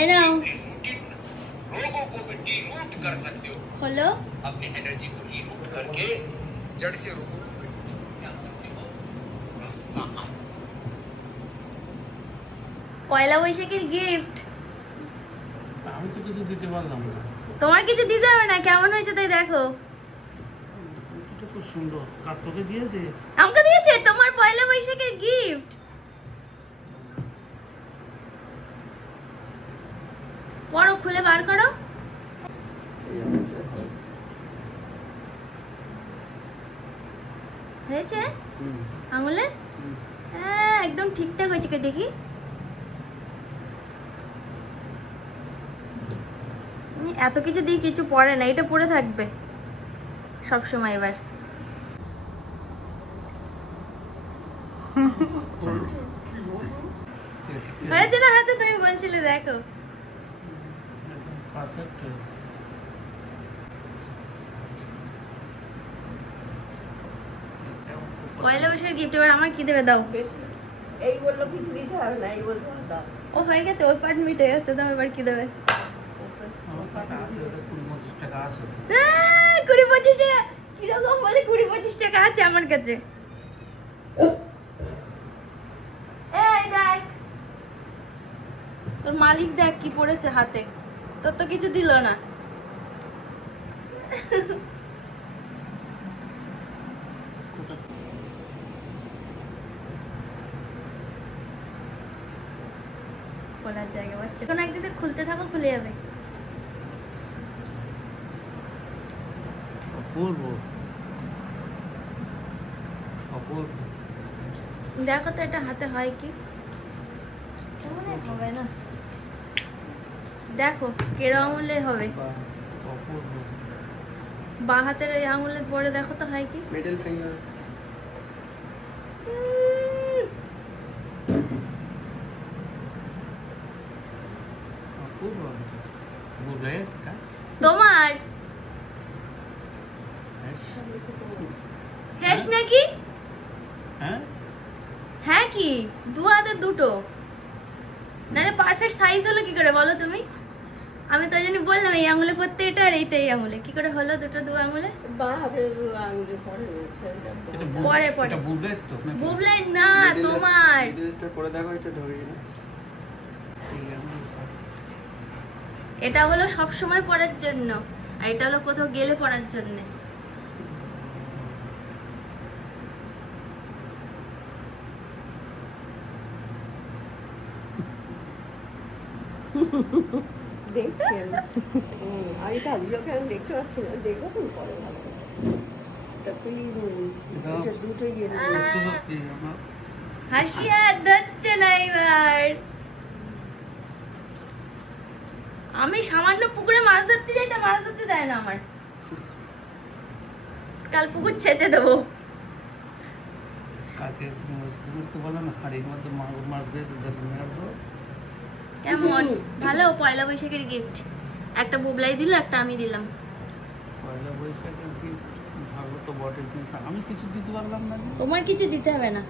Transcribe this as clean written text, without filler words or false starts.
ए now रोगों को भी डीरूट कर सकते हो। खोलो अपनी एनर्जी को डीरूट करके जड़ से रोगों को क्या सकते हो। পয়লা বৈশাখের গিফট আমি তো কিছু দিতে পারলাম না। তোমার কিছু দিতে হবে না, কেমন হয়েছে তাই দেখো। এটা খুব সুন্দর। কার তোকে দিয়েছে? আমাকে দিয়েছে, তোমার পয়লা বৈশাখের গিফট। পড়ো, খুলে বার করো। হয়েছে আঙুলে? হ্যাঁ একদম ঠিকঠাক হয়েছে, কে দেখি। এত কিছু দিয়ে কিছু পড়ে না, এটা পড়ে থাকবে সব সময়। এবার হয়েছে না হাতে? তুমি বলছিলে দেখো। পয়লা বৈশাখের গিফট এবার আমার কি দেবে দাও। এই বললো কিছু দিতে হবে না, এই বলতে হবে দাও। ও হয়ে গেছে, ওই পার্ট মিটে গেছে, দাও এবার কি দেবে। 20-25 টাকা আছে। 20-25 টাকা কিরকম বলে? 20-25 টাকা আছে আমার কাছে। এই দেখ তোর মালিক, দেখ কি পড়েছে হাতে, তোর তো কিছু দিল না। খোলার জায়গা পাচ্ছে এখন, একদিকে খুলতে থাকো, খুলে যাবে। অপূর্ব অপূর্ব। দেখো তো এটা হাতে হয় কি, হবে না। দেখো কেরো আঙুলে হবে, অপূর্ব। বা হাতের এই আঙুলে পরে দেখো তো হয় কি। Middle finger. অপূর্ব। বুলেট তোমার হেস নাকি? হ্যাঁ হ্যাঁ কি দু হাতের দুটো, নাহলে পারফেক্ট সাইজ হলো কি করে বলো তুমি? আমি তাই জন্য বললাম এই আঙুলে পড়তে এটা, আর এইটা এই আঙুলে, কি করে হলো দুটো দু আঙুলে? বাঁ হাতে আঙুলে পরে রয়েছে। পরে পরে এটা বুলেট তো নাকি? বুবলাই না তোমার। মিডলটা পরে দেখো, এটা ঢোকে কিনা। এটা হলো সব সময় পরার জন্য, আর এটা হলো কোথাও গেলে পরার জন্য। দেখছি আমি তো আজকে আমি দেখতে পাচ্ছি না, দেখবো তুমি পরে ভালো করে। তা তুই এটা দুটো ইয়ে সত্যি আমার হাসি আর ধরছে না এবার। আমি সামান্য পুকুরে মাছ ধরতে যাই, তা মাছ ধরতে দেয় না আমার। কাল পুকুর ছেঁচে দেবো। কাকে তো বলো না, হাড়ির মধ্যে মাছ বেঁচে যাবে না। কেমন ভালো পয়লা বৈশাখের গিফট? একটা বুবলাই দিল, একটা আমি দিলাম। পয়লা বৈশাখে কি ভালো তো বটে, কিন্তু আমি কিছু দিতে পারলাম না। তোমার কিছু দিতে হবে না।